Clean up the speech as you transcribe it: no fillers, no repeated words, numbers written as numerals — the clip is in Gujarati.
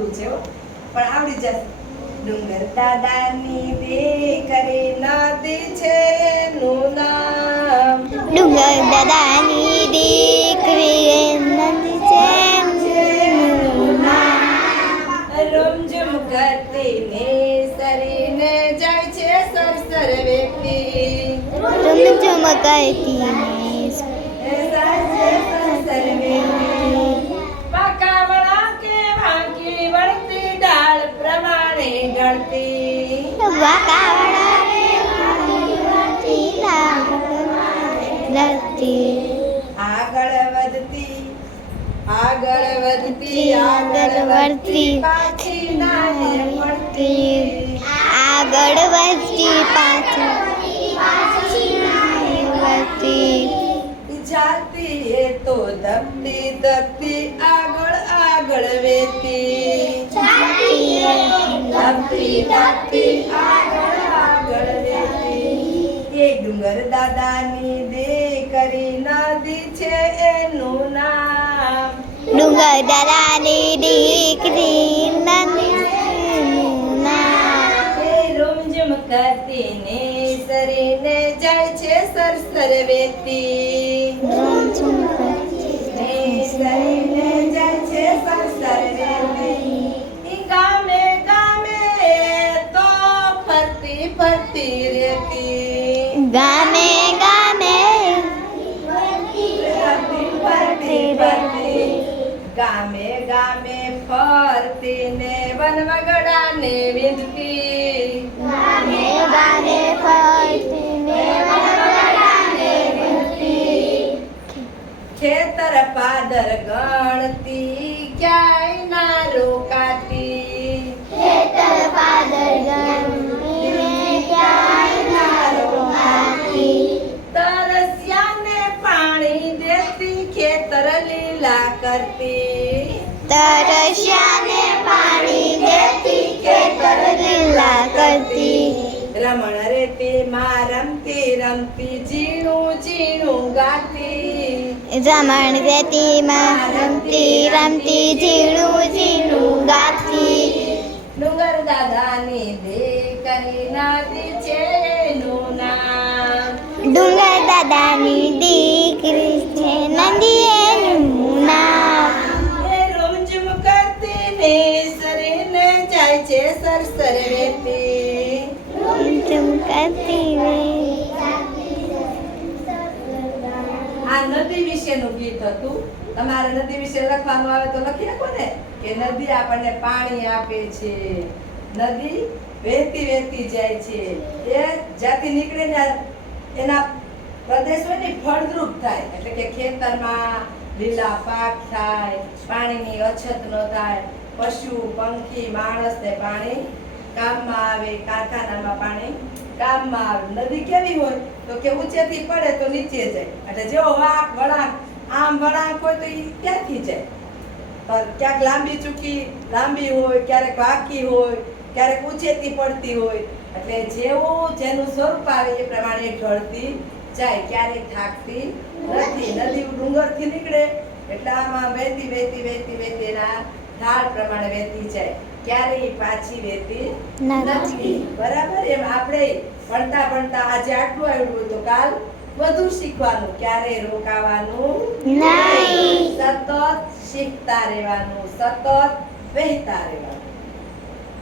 અઘરું છે હો, પણ આવડી જશે. ડુંગર દાદાની દીકરી નદી છે એનું નામ. ડુંગર દાદાની દીકરી નદી છે એનું નામ. રૂમઝુમ કરતી નિસરીને જાય છે સરસર વેતી. રૂમઝુમ કરતી પાકાવડા કે ભાંગી વળતી ડાળ પ્રમાણે ગળતી. વાકાવડા આગળ વધતી આગળ વધતી આગળ વધતી પાછી નાહે પડતી. આગળ વધતી પાછી જાતી એ તો ધપતી ધપતી આગળ આગળ વેતી. ધપતી ધપતી આગળ આગળ વેતી. એ ડુંગર દાદાની દીકરી નદી છે એનું નામ. ડુંગર દાદાની દીકરી નદી છે એનું નામ. એ રૂમઝુમ કરતી નિસરીને જાય છે સરસર વેતી. નિસરીને જાય છે સરસર વેતી. ઈ ગામે ગામે તો ફરતી ફરતી રહેતી. ગામે ગામે ગામે ગામે ફરતી ને વનવગડાને વીંધતી. ગામે ગામે ફરતીને વનવગડાને વીંધતી. ખેતર પાદર ગણતી ક્યાંય ના રોકાતી. ખેતર પાદર ગણીને ક્યાંય ના રોકાતી. તરસ્યાને પાણી દેતી ખેતર લીલા કરતી. તરસ્યાને પાણી દેતી ખેતર લીલા કરતી. રમણ રેતી માં રમતી રમતી ઝીણું ઝીણું ગાતી. રમણ રેતીમાં રમતી રમતી ઝીણું ઝીણું ગાતી. ડુંગર દાદાની દીકરી નદી છે એનું નામ. ડુંગર દાદાની દીકરી છે નદી એનું નામ. એ રૂમઝુમ કરતી નિસરીને જાય છે સરસર વેતી. રૂમઝુમ કરતી આ નદી વિશેનું ગીત હતું. તમારે નદી વિશે લખવાનું આવે તો લખી આપો ને કે નદી આપણને પાણી આપે છે. નદી વહેતી વહેતી જાય છે. એ જ્યાંથી નીકળે ને એના પ્રદેશ હોય ને ફળદ્રુપ થાય, એટલે કે ખેતરમાં લીલા પાક થાય, પાણીની અછત ન થાય, પશુ પંખી માણસને પાણી કામમાં આવે, કારખાનામાં પાણી કામમાં આવે. નદી કેવી હોય તો કે ઊંચેથી પડે તો નીચે જાય, એટલે જેવો વાંક વળાંક આમ વળાંક હોય તો એ ક્યાંથી જાય. ક્યાંક લાંબી ચૂકી લાંબી હોય, ક્યારેક વાંકી હોય, ક્યારેક ઊંચેથી પડતી હોય, એટલે જેવું જેનું સ્વરૂપ આવે એ પ્રમાણે ઢળતી જાય, ક્યારેક થાકતી નથી. નદી ડુંગરથી નીકળે એટલે આમાં વહેતી વહેતી વહેતી વહેતી એના ઢાળ પ્રમાણે વહેતી જાય, ક્યારેય પાછી વહેતી નથી. બરાબર. એમ આપણે ભણતા ભણતા આજે આટલું આવ્યું તો કાલ વધુ શીખવાનું, ક્યારેય રોકાવાનું નહીં. સતત શીખતા રહેવાનું, સતત વહેતા રહેવાનું.